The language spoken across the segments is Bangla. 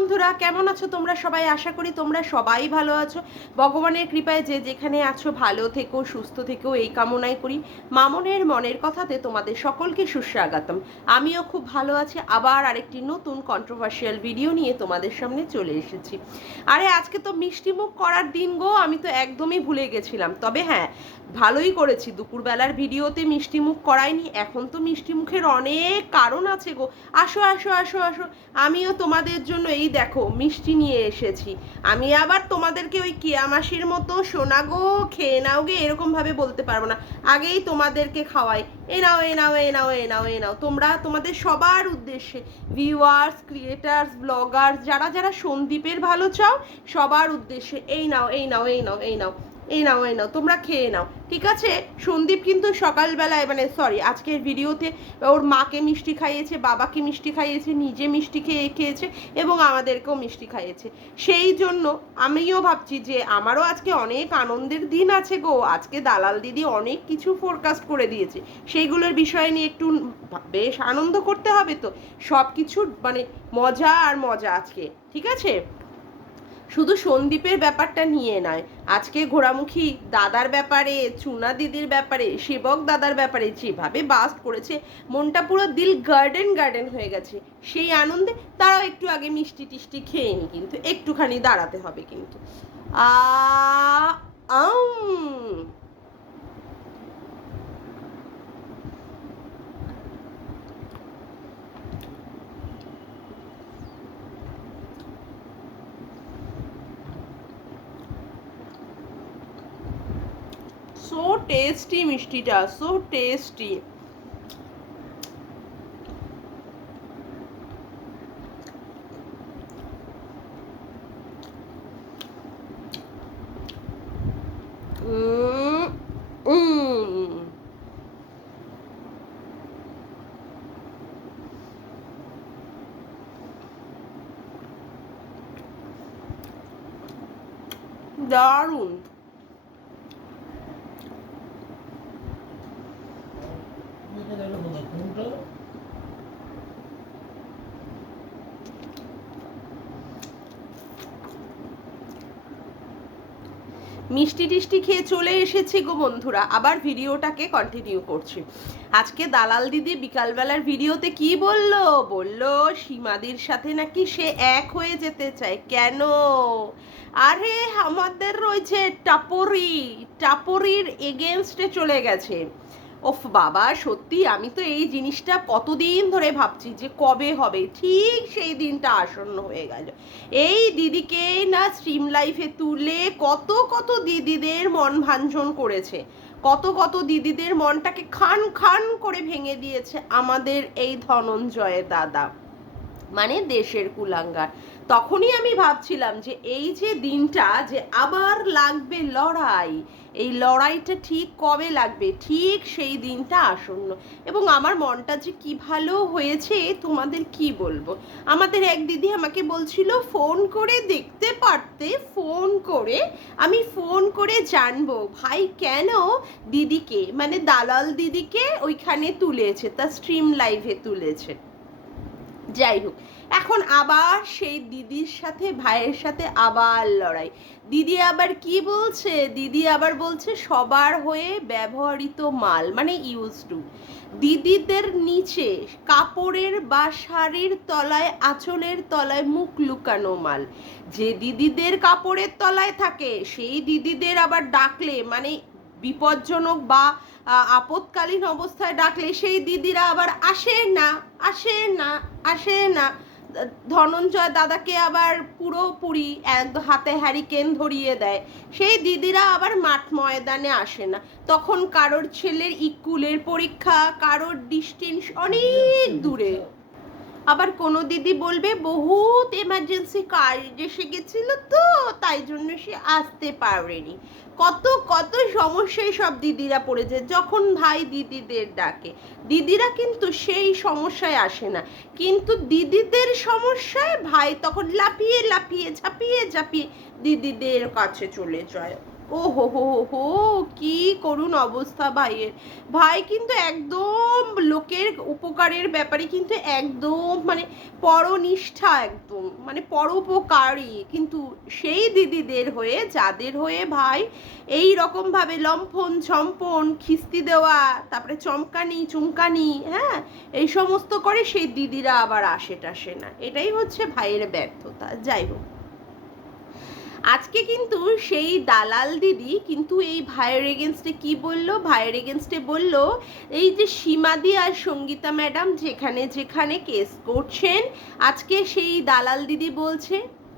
বন্ধুরা, কেমন আছো তোমরা সবাই? আশা করি তোমরা সবাই ভালো আছো। ভগবানের কৃপায় যে যেখানে আছো ভালো থেকো, সুস্থ থেকো, এই কামনাই করি। মামনের মনের কথাতে তোমাদের সকলকে সুস্বাগতম। আমিও খুব ভালো আছি। আবার আরেকটি নতুন কন্ট্রোভার্সিয়াল ভিডিও নিয়ে তোমাদের সামনে চলে এসেছি। আরে আজকে তো মিষ্টিমুখ করার দিন গো, আমি তো একদমই ভুলে গেছিলাম। তবে হ্যাঁ, ভালোই করেছি, দুপুরবেলার ভিডিওতে মিষ্টিমুখ করাইনি। এখন তো মিষ্টিমুখের অনেক কারণ আছে গো। আসো আসো আসো আসো, আমিও তোমাদের জন্য এই দেখো মিষ্টি নিয়ে এসেছি। আমি আবার তোমাদেরকে ওই কেয়া মাসির মতো সোনা গো খেয়ে নাও গে এরকমভাবে বলতে পারবো না। আগেই তোমাদেরকে খাওয়াই। এ নাও এ নাও এ নাও এ নাও এ নাও, তোমরা তোমাদের সবার উদ্দেশ্যে, ভিউয়ার্স, ক্রিয়েটার্স, ব্লগার, যারা যারা সন্দীপের ভালো চাও সবার উদ্দেশ্যে এই নাও এই নাও এই নাও এই নাও এই নাও এই নাও, তোমরা খেয়ে নাও, ঠিক আছে? সন্দীপ কিন্তু সকালবেলায়, মানে সরি, আজকের ভিডিওতে ওর মাকে মিষ্টি খাইয়েছে, বাবাকে মিষ্টি খাইয়েছে, নিজে মিষ্টি খেয়েছে এবং আমাদেরকেও মিষ্টি খাইয়েছে। সেই জন্য আমিও ভাবছি যে আমারও আজকে অনেক আনন্দের দিন আছে গো। আজকে দালাল দিদি অনেক কিছু ফোরকাস্ট করে দিয়েছে, সেইগুলোর বিষয় নিয়ে একটু বেশ আনন্দ করতে হবে। তো সব কিছুর মানে মজা আর মজা আজকে, ঠিক আছে? শুধু সন্দীপের ব্যাপারটা নিয়ে নয়, আজকে ঘোড়ামুখী দাদার ব্যাপারে, চুনা দিদির ব্যাপারে, সেবক দাদার ব্যাপারে যেভাবে বাস্ট করেছে, মনটা পুরো দিল গার্ডেন গার্ডেন হয়ে গেছে। সেই আনন্দে তারাও একটু আগে মিষ্টি টিষ্টি খেয়ে নি, কিন্তু একটুখানি দাঁড়াতে হবে কিন্তু। আ আম সো টেস্টি মিষ্টিটা, সো টেস্টি। দারুণ। মিষ্টি টিষ্টি খেয়ে চলে এসেছি গো বন্ধুরা, আবার ভিডিওটাকে কন্টিনিউ করছি। আজকে দালাল দিদি বিকালবেলার ভিডিওতে কি বললো? বললো সীমাদির সাথে নাকি সে এক হয়ে যেতে চায়। কেন? আরে আমাদের রয়েছে টাপরি, টাপরির এগেনস্টে চলে গেছে। ওফ বাবা, সত্যি আমি তো এই জিনিসটা কতদিন ধরে ভাবছি যে কবে হবে। ঠিক সেই দিনটা আসন্ন হয়ে গেল। এই দিদিকে না স্ট্রিম লাইফে তুলে কত কত দিদিদের মন ভাঞ্জন করেছে, কত কত দিদিদের মনটাকে খান খান করে ভেঙে দিয়েছে আমাদের এই ধনঞ্জয় দাদা, মানে দেশের কুলাঙ্গার। তখনই আমি ভাবছিলাম যে এই যে দিনটা যে আবার লাগবে লড়াই, এই লড়াইটা ঠিক কবে লাগবে, ঠিক সেই দিনটা আসন্ন। এবং আমার মনটা যে কি ভালো হয়েছে তোমাদের কি বলবো। আমাদের এক দিদি আমাকে বলছিল ফোন করে দেখতে পারতে, ফোন করে, আমি ফোন করে জানবো ভাই কেন দিদিকে, মানে দালাল দিদিকে ওইখানে তুলেছে, তা স্ট্রিম লাইভে তুলেছে। যাই হোক, এখন আবার সেই দিদির সাথে ভাইয়ের সাথে আবার লড়াই। দিদি আবার কি বলছে? দিদি আবার বলছে সবার হয়ে ব্যবহৃত মাল, মানে ইউজ টু। দিদিদের নিচে কাপড়ের বা শাড়ির তলায়, আঁচলের তলায় মুখ লুকানো মাল। যে দিদিদের কাপড়ের তলায় থাকে সেই দিদিদের আবার ডাকলে, মানে বিপজ্জনক বা আপৎকালীন অবস্থায় ডাকলে সেই দিদিরা আবার আসে না, আসে না, আসে না। ধনঞ্জয় দাদাকে আবার পুরোপুরি এক হাতে হ্যারিকেন ধরিয়ে দেয়, সেই দিদিরা আবার মাঠ ময়দানে আসে না। তখন কারোর ছেলের স্কুলের পরীক্ষা, কারোর ডিস্টেন্স অনেক দূরে। আবার কোনো দিদি বলবে বহুত এমার্জেন্সি কাজ এসে গেছিল তো তাই জন্য সে আসতে পারেনি। কত কত সমস্যায় সব দিদিরা পড়েছে যখন ভাই দিদিদের ডাকে। দিদিরা কিন্তু সেই সমস্যায় আসে না, কিন্তু দিদিদের সমস্যায় ভাই তখন লাফিয়ে লাফিয়ে ঝাঁপিয়ে ঝাঁপিয়ে দিদিদের কাছে চলে যায়। ও হো হো হো হো, কি করুণ অবস্থা ভাইয়ের। ভাই কিন্তু একদম লোকের উপকারের ব্যাপারে কিন্তু একদম মানে পরনিষ্ঠা, একদম মানে পরোপকারী, কিন্তু সেই দিদিদের হয়ে যাদের হয়ে ভাই এই রকমভাবে লম্ফন ঝম্পন খিস্তি দেওয়া, তারপরে চমকানি চুমকানি, হ্যাঁ, এই সমস্ত করে সেই দিদিরা আবার আসে টাসে না। এটাই হচ্ছে ভাইয়ের ব্যর্থতা। যাই হোক, আজকে কিন্তু সেই দালাল দিদি কিন্তু এই ভাইয়ের এগেনস্টে কি বললো, ভাইয়ের এগেনস্টে বললো এই যে সীমাদি আর সঙ্গীতা ম্যাডাম যেখানে যেখানে কেস করছেন, আজকে সেই দালাল দিদি বলছে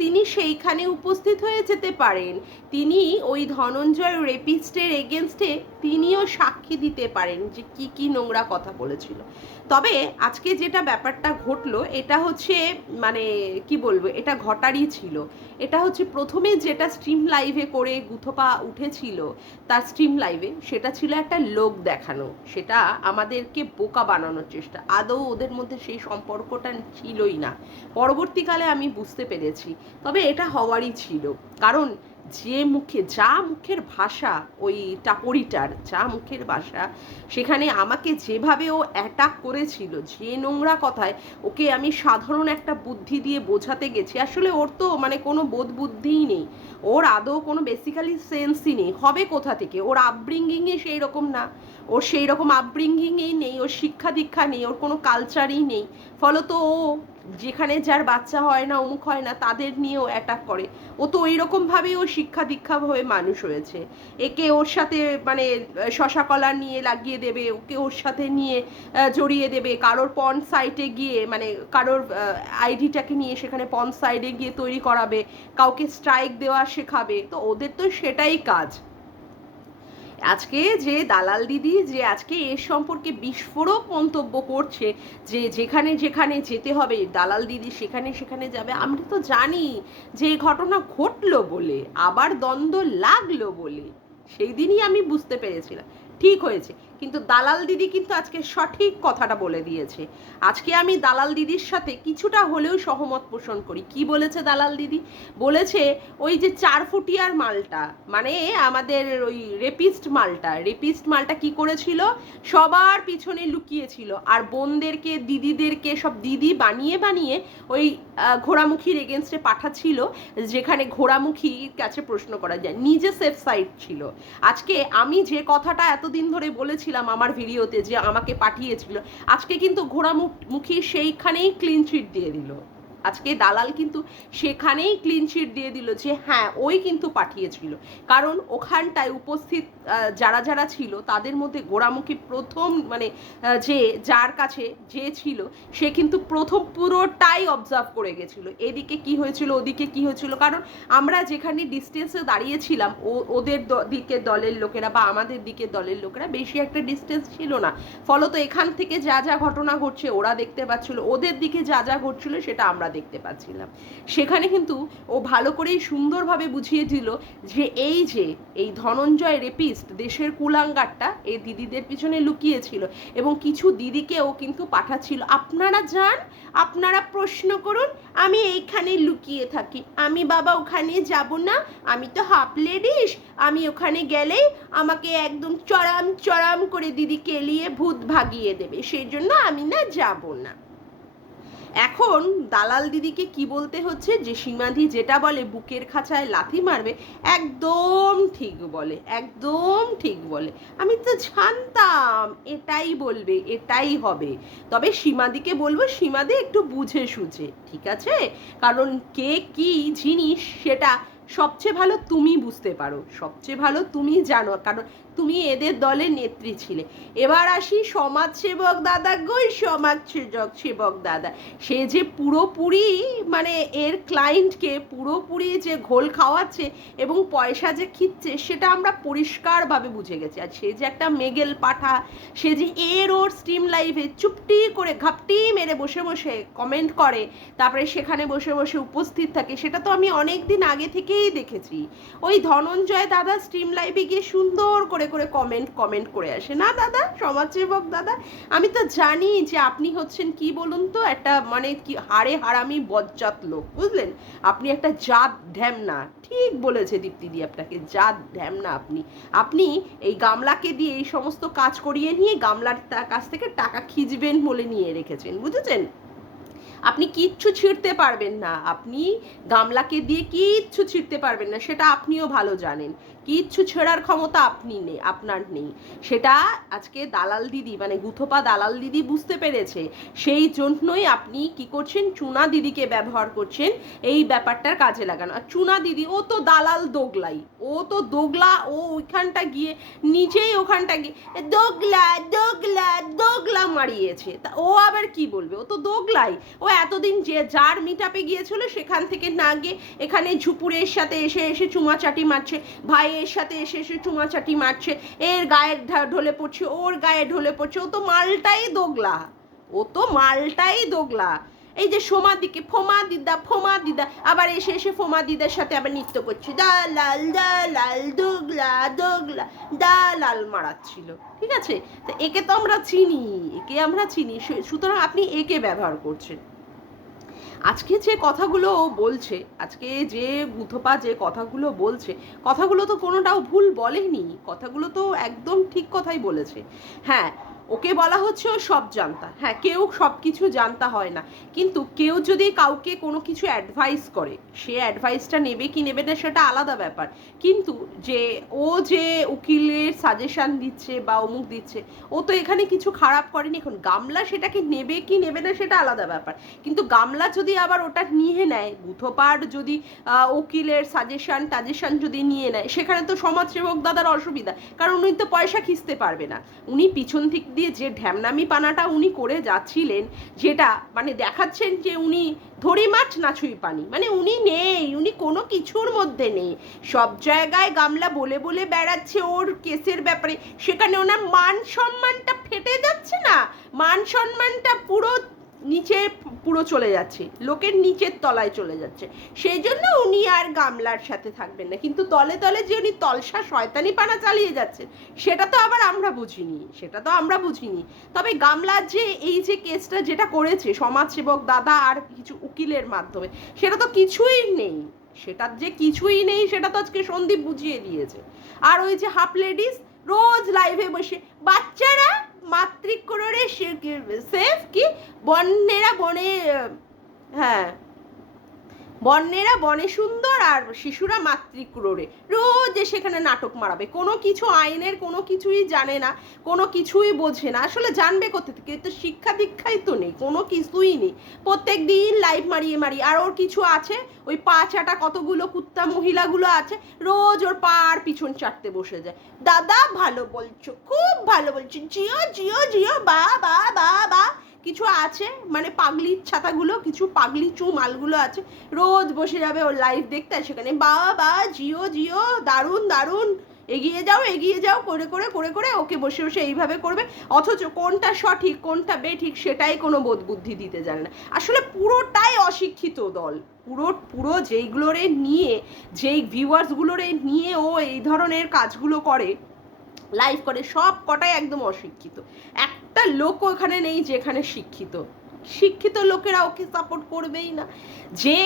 তিনি সেইখানে উপস্থিত হয়ে যেতে পারেন, তিনি ওই ধনঞ্জয় রেপিস্টের এগেনস্টে তিনিও সাক্ষী দিতে পারেন যে কি কি নোংরা কথা বলেছিল। তবে আজকে যেটা ব্যাপারটা ঘটলো এটা হচ্ছে মানে কি বলবো, এটা ঘটারই ছিল। এটা হচ্ছে প্রথমে যেটা স্ট্রিম লাইভে করে গুথোপা উঠেছিল তার স্ট্রিম লাইভে, সেটা ছিল একটা লোক দেখানো, সেটা আমাদেরকে বোকা বানানোর চেষ্টা। আদৌ ওদের মধ্যে সেই সম্পর্কটা ছিলই না, পরবর্তীকালে আমি বুঝতে পেরেছি। তবে এটা হওয়ারই ছিল, কারণ যে মুখে যা মুখের ভাষা, ওই টাপরিটার যা মুখের ভাষা, সেখানে আমাকে যেভাবে ও অ্যাটাক করেছিল, যে নোংরা কথায়, ওকে আমি সাধারণ একটা বুদ্ধি দিয়ে বোঝাতে গেছি, আসলে ওর তো মানে কোনো বোধ বুদ্ধিই নেই, ওর আদৌ কোনো বেসিক্যালি সেন্সই নেই, হবে কোথা থেকে, ওর আপব্রিঙ্গিংয়ে সেই রকম না, ওর সেই রকম আপব্রিঙ্গিংই নেই, ওর শিক্ষা দীক্ষা নেই, ওর কোনো কালচারই নেই, ফলত ও যেখানে যার বাচ্চা হয় না অমুক হয় না তাদের নিয়েও অ্যাটাক করে। ও তো ওই রকমভাবেই ও শিক্ষা দীক্ষা হয়ে মানুষ হয়েছে, একে ওর সাথে মানে শশা কলা নিয়ে লাগিয়ে দেবে, ওকে ওর সাথে নিয়ে জড়িয়ে দেবে, কারোর পন সাইটে গিয়ে মানে কারোর আইডিটাকে নিয়ে সেখানে পন সাইডে গিয়ে তৈরি করাবে, কাউকে স্ট্রাইক দেওয়া শেখাবে, তো ওদের তো সেটাই কাজ। আজকে যে দালাল দিদি যে আজকে এর সম্পর্কে বিস্ফোরক মন্তব্য করছে যে যেখানে যেখানে যেতে হবে দালাল দিদি সেখানে সেখানে যাবে, আমরা তো জানি যে এই ঘটনা ঘটলো বলে, আবার দ্বন্দ্ব লাগলো বলে, সেই দিনই আমি বুঝতে পেরেছিলাম ঠিক হয়েছে। কিন্তু দালাল দিদি কিন্তু আজকে সঠিক কথাটা বলে দিয়েছে। আজকে আমি দালাল দিদির সাথে কিছুটা হলেও সহমত পোষণ করি। কি বলেছে দালাল দিদি? বলেছে ওই যে 4 ফুটিয়ার মালটা, মানে আমাদের ওই রেপিস্ট মালটা কি করেছিল, সবার পিছনে লুকিয়েছিল, আর বোনদেরকে দিদিদেরকে সব দিদি বানিয়ে বানিয়ে ওই ঘোড়ামুখীর এগেনস্টে পাঠাচ্ছিল, যেখানে ঘোড়ামুখীর কাছে প্রশ্ন করা যায়, নিজে সেফ সাইড ছিল। আজকে আমি যে কথাটা এতদিন ধরে বলেছিলাম আমার ভিডিওতে যে আমাকে পাঠিয়েছিল, আজকে কিন্তু ঘোড়ামুখী সেইখানেই ক্লিন চিট দিয়ে দিল। আজকে দালাল কিন্তু সেখানেই ক্লিন চিট দিয়ে দিল যে হ্যাঁ ওই কিন্তু পাঠিয়েছিল, কারণ ওখানটায় উপস্থিত যারা যারা ছিল তাদের মধ্যে গোড়ামুখী প্রথম মানে যে যার কাছে যে ছিল সে কিন্তু প্রথম পুরোটাই অবজার্ভ করে গেছিলো এদিকে কি হয়েছিল ওদিকে কি হয়েছিল, কারণ আমরা যেখানে ডিস্টেন্সে দাঁড়িয়েছিলাম ওদের দিকের দলের লোকেরা বা আমাদের দিকের দলের লোকেরা বেশি একটা ডিস্টেন্স ছিল না, ফলত এখান থেকে যা যা ঘটনা ঘটছে ওরা দেখতে পাচ্ছিল, ওদের দিকে যা যা ঘটছিল সেটা আমরা দেখতে পাচ্ছিলাম। সেখানে কিন্তু ও ভালো করেই সুন্দরভাবে বুঝিয়ে দিল যে এই ধনঞ্জয় রেপিস্ট দেশের কুলাঙ্গারটা এই দিদিদের পিছনে লুকিয়েছিল এবং কিছু দিদিকেও কিন্তু পাঠাচ্ছিল, আপনারা যান, আপনারা প্রশ্ন করুন, আমি এইখানে লুকিয়ে থাকি, আমি বাবা ওখানে যাব না, আমি তো হাফ লেডিস, আমি ওখানে গেলেই আমাকে একদম চড়াম চড়াম করে দিদি কেলিয়ে ভূত ভাগিয়ে দেবে, সেই জন্য আমি না যাব না। এখন দালাল দিদিকে কি বলতে হচ্ছে যে সীমাধি যেটা বলে বুকের খাঁচায় লাথি মারবে, একদম ঠিক বলে, একদম ঠিক বলে, আমি তো জানতাম এটাই বলবে, এটাই হবে। তবে সীমাদিকে বলবো সীমাদি একটু বুঝে সুঝে, ঠিক আছে, কারণ কে কি জিনিস সেটা সবচেয়ে ভালো তুমি বুঝতে পারো, সবচেয়ে ভালো তুমি জানো, কারণ তুমি এদের দলের নেত্রী ছিলে। এবার আসি সমাজসেবক দাদা গো, সমাজসেবক দাদা, সে যে পুরোপুরি মানে এর ক্লায়েন্টকে পুরোপুরি যে ঘোল খাওয়াচ্ছে এবং পয়সা যে খিচ্ছে সেটা আমরা পরিষ্কারভাবে বুঝে গেছি। আর সে যে একটা মেগেল পাঠা, সে যে ওর স্ট্রিম লাইভে চুপটি করে ঘাপটি মেরে বসে বসে কমেন্ট করে, তারপরে সেখানে বসে বসে উপস্থিত থাকে, সেটা তো আমি অনেক দিন আগে থেকেই দেখেছি। ওই ধনঞ্জয় দাদা স্ট্রিম লাইভে গিয়ে সুন্দর করে করে করে কমেন্ট করে আসে, না দাদা সমাজসেবক দাদা, আমি তো জানি যে আপনি হচ্ছেন কি বলুন তো, একটা মানে কি হাড়ে হারামি বজ্জাত লোক, বুঝলেন, আপনি একটা জাত ঢ্যামনা। ঠিক বলেছে দীপ্তিদি আপনাকে, জাত ঢ্যামনা আপনি। আপনি এই গামলাকে দিয়ে এই সমস্ত কাজ করিয়ে নিয়ে গামলার কাছ থেকে টাকা খিঁচবেন বলে নিয়ে রেখেছেন, বুঝেছেন? আপনি কিচ্ছু ছিঁড়তে পারবেন না, আপনি গামলাকে দিয়ে কিচ্ছু ছিঁড়তে পারবেন না, সেটা আপনিও ভালো জানেন। কিচ্ছু ছেঁড়ার ক্ষমতা আপনার নেই। সেটা আজকে দালাল দিদি মানে গুথোপা দালাল দিদি বুঝতে পেরেছে। সেই জন্যই আপনি কি করছেন, চুনা দিদিকে ব্যবহার করছেন এই ব্যাপারটার কাজে লাগানো। আর চুনা দিদি ও তো দালাল দোগলাই, ও তো দোগলা, ও ওইখানটা গিয়ে নিজেই ওখানটা গিয়ে দোগলা দোগলা দোগলা মারিয়েছে। তা ও আবার কি বলবে, ও তো দোগলাই। ও এতদিন যে যার মিটআপে গিয়েছিল সেখান থেকে না গিয়ে এখানে ঝুপুরের সাথে এসে এসে চুমাচাটি মারছে, ভাইয়ের সাথে এসে এসে চুমাচাটি মারছে, এর গায়ে ঢলে পড়ছে, ওর গায়ে ঢলে পড়ছে। ও তো মালটাই দোগলা, ও তো মালটাই দোগলা। এই যে সোমাদিকে ফোমা দিদা আবার এসে এসে ফোমা দিদার সাথে আবার নৃত্য করছে, দালাল দোগলা দোগলা দালাল মারাচ্ছিল। ঠিক আছে, তো একে তো আমরা চিনি, সুতরাং আপনি একে ব্যবহার করছেন। আজকে যে কথাগুলো বলছে, আজকে যে গুথোপা যে কথাগুলো বলছে, কথাগুলো তো কোনোটাও ভুল বলেনি, কথাগুলো তো একদম ঠিক কথাই বলেছে। হ্যাঁ, ওকে বলা হচ্ছে ও সব জানতা। হ্যাঁ, কেউ সব কিছু জানতা হয় না, কিন্তু কেউ যদি কাউকে কোনো কিছু অ্যাডভাইস করে, সে অ্যাডভাইসটা নেবে কি নেবে না সেটা আলাদা ব্যাপার। কিন্তু যে উকিলের সাজেশান দিচ্ছে বা অমুক দিচ্ছে, ও তো এখানে কিছু খারাপ করেনি। এখন গামলা সেটাকে নেবে কি নেবে না সেটা আলাদা ব্যাপার, কিন্তু গামলা যদি আবার ওটা নিয়ে নেয়, গুথোপার যদি উকিলের টাজেশান যদি নিয়ে নেয়, সেখানে তো সমাজসেবক দাদার অসুবিধা, কারণ উনি তো পয়সা খিঁচতে পারবে না। উনি পিছন দিক দিয়ে যে ঢ্যামনামি পানাটা উনি করে যাচ্ছিলেন, যেটা মানে দেখাচ্ছেন যে উনি ধরি মাছ না ছুঁই পানি, মানে উনি নেই, উনি কোনো কিছুর মধ্যে নেই। সব জায়গায় গামলা বলে বলে বেড়াচ্ছে ওর কেসের ব্যাপারে, সেখানে ওনার মান সম্মানটা ফেটে যাচ্ছে না, মান সম্মানটা পুরো চলে যাচ্ছে, লোকের নিচের তলায় চলে যাচ্ছে। সেই জন্য উনি আর গামলার সাথে থাকবেন না, কিন্তু তলে তলে যে উনি তলসা শয়তানি পানা চালিয়ে যাচ্ছেন সেটা তো আমরা বুঝিনি। তবে গামলার যে এই যে কেসটা যেটা করেছে সমাজসেবক দাদা আর কিছু উকিলের মাধ্যমে, সেটা তো কিছুই নেই, সেটা তো আজকে সন্দীপ বুঝিয়ে দিয়েছে। আর ওই যে হাফ লেডিস রোজ লাইভে বসে বাচ্চারা মাতৃক্রোড়ে সেফ কি বন্যেরা বনে, হ্যাঁ বন্যেরা বনে সুন্দর আর শিশুরা মাতৃক্রোড়ে, রোজ সেখানে নাটক মারাবে। কোনো কিছু আইনের কোনো কিছুই জানে না, কোনো কিছুই বোঝে না। আসলে জানবে কোথা থেকে, তো শিক্ষা দীক্ষাই তো নেই, কোনো কিছুই নেই। প্রত্যেক দিন লাইভ মারিয়ে আর ওর কিছু আছে, ওই পা চাটা কতগুলো কুত্তা মহিলাগুলো আছে, রোজ ওর পা আর পিছন চাটতে বসে যায়। দাদা ভালো বলছো, খুব ভালো বলছো, জিও জিও জিও বা বা বা বা কিছু আছে মানে পাগলির ছাতাগুলো, কিছু পাগলি মালগুলো আছে, রোজ বসে যাবে ওর লাইভ দেখতে, সেখানে বা জিও জিও দারুণ এগিয়ে যাও করে করে করে করে ওকে বসে বসে এইভাবে করবে। অথচ কোনটা সঠিক কোনটা বেঠিক সেটাই কোনো বোধ বুদ্ধি দিতে জানে না। আসলে পুরোটাই অশিক্ষিত দল, পুরো যেইগুলোরে নিয়ে, যেই ভিউয়ার্সগুলোরে নিয়ে ও এই ধরনের কাজগুলো করে, লাইভ করে, সব কটাই একদম অশিক্ষিত। একটা লোকও এখানে নেই যেখানে শিক্ষিত লোকেরা ওকে সাপোর্ট করবেই না। যে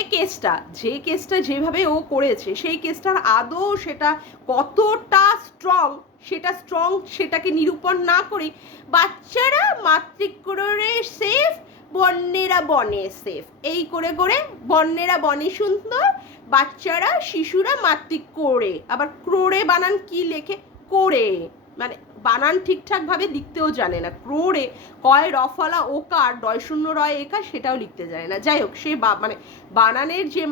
কেসটা যেভাবে ও করেছে, সেই কেসটার আদৌ সেটা কতটা স্ট্রং সেটাকে নিরূপণ না করে বাচ্চারা মাতৃক্রোড়ে সেফ বন্যেরা বনে সেফ, এই করে করে বন্যেরা বনে সুন্দর, বাচ্চারা শিশুরা মাতৃক্রোড়ে, আবার ক্রোড়ে বানান কি লেখে, করে, মানে বানান ঠিকঠাকভাবে লিখতেও জানে না। ক্রোড়ে কয় রফলা ওকার ডয় শূন্য রয় একা সেটাও লিখতে জানে না। যাই হোক, সে মানে বানানের যে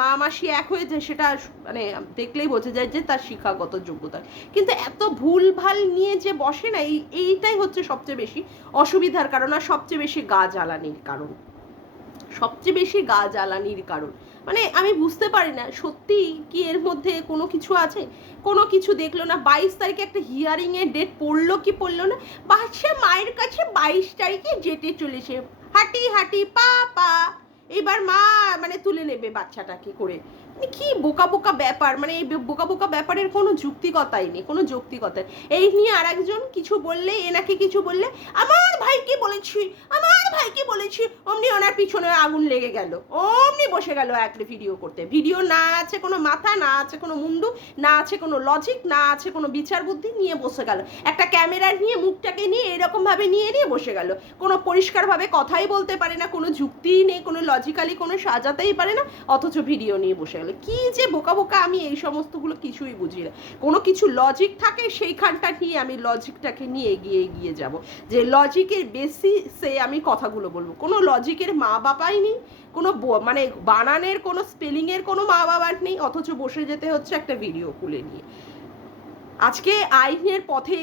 মা মাসি এক হয়েছে সেটা মানে দেখলেই বোঝা যায় যে তার শিক্ষাগত যোগ্যতা। কিন্তু এত ভুল ভাল নিয়ে যে বসে না, এইটাই হচ্ছে সবচেয়ে বেশি অসুবিধার কারণ, আর সবচেয়ে বেশি গা জ্বালানির কারণ। মানে আমি বুঝতে পারি না সত্যি কি এর মধ্যে কোনো কিছু আছে, কোনো কিছু দেখলো না। 22 তারিখে একটা হিয়ারিংয়ের ডেট পড়লো কি পড়লো না, বাচ্চা মায়ের কাছে 22 তারিখে যেতে চলেছে, হাঁটি পা এইবার মা মানে তুলে নেবে বাচ্চাটাকে করে। মানে কি বোকা বোকা ব্যাপার, মানে এই বোকা বোকা ব্যাপারের কোনো যুক্তিকতাই নেই, কোনো যৌক্তিকতা। এই নিয়ে আর একজন কিছু বললে, এনাকে কিছু বললে, আমার ভাইকে বলেছি, আমার ভাইকে বলেছি, অমনি ওনার পিছনে আগুন লেগে গেল, অমনি বসে গেল একটা ভিডিও করতে। ভিডিও না আছে কোনো মাথা, না আছে কোনো মুন্ডু, না আছে কোনো লজিক, না আছে কোনো বিচার বুদ্ধি, নিয়ে বসে গেল একটা ক্যামেরা নিয়ে, মুখটাকে নিয়ে এরকমভাবে নিয়ে বসে গেল। কোনো পরিষ্কারভাবে কথাই বলতে পারে না, কোনো যুক্তিই নেই, কোনো লজিক্যালি কোনো সাজাতেই পারে না, অথচ ভিডিও নিয়ে বসে গেল। কি যে বোকা বোকা, আমি এই সমস্তগুলো কিছুই বুঝি না। কোনো কিছু লজিক থাকে সেইখানটা নিয়ে আমি লজিকটাকে নিয়ে এগিয়ে যাব, যে লজিকের বেসিসে আমি কথাগুলো বলবো। কোনো লজিকের মা বাবাই নেই, কোনো মানে বানানের কোনো স্পেলিংয়ের কোনো মা বাবার নেই, অথচ বসে যেতে হচ্ছে একটা ভিডিও খুলে নিয়ে। আজকে আইনের পথে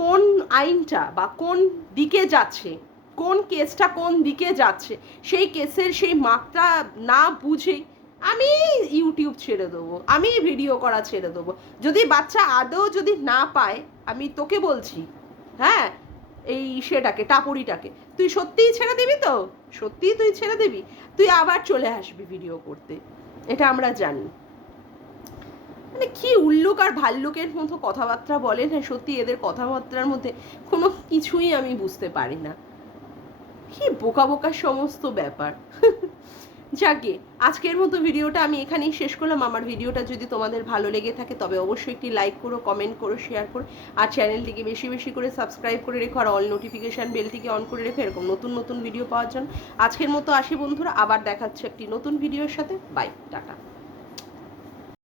কোন আইনটা বা কোন দিকে যাচ্ছে, কোন কেসটা কোন দিকে যাচ্ছে, সেই কেসের সেই মাত্রা না বুঝেই আমি ইউটিউব ছেড়ে দেবো, আমি ভিডিও করা ছেড়ে দেবো। যদি বাচ্চা আদৌ যদি না পায়, আমি তোকে বলছি, হ্যাঁ, এই সেটাকে টাপুরিটাকে তুই সত্যিই ছেড়ে দিবি তো? সত্যিই তুই ছেড়ে দিবি? তুই আবার চলে আসবি ভিডিও করতে, এটা আমরা জানি। মানে কি উল্লুক আর ভাল্লুকের মতো কথাবার্তা বলে না, সত্যি এদের কথাবার্তার মধ্যে কোনো কিছুই আমি বুঝতে পারি না। কি বোকা বোকা সমস্ত ব্যাপার। যাকে আজকের মতো ভিডিওটা আমি এখানেই শেষ করলাম। আমার ভিডিওটা যদি তোমাদের ভালো লেগে থাকে তবে অবশ্যই একটি লাইক করো, কমেন্ট করো, শেয়ার করো, আর চ্যানেলটিকে বেশি বেশি করে সাবস্ক্রাইব করে রেখো, আর অল নোটিফিকেশান বেলটিকে অন করে রেখো এরকম নতুন নতুন ভিডিও পাওয়ার জন্য। আজকের মতো আসি বন্ধুরা, আবার দেখাচ্ছে একটি নতুন ভিডিওর সাথে। Bye, tata.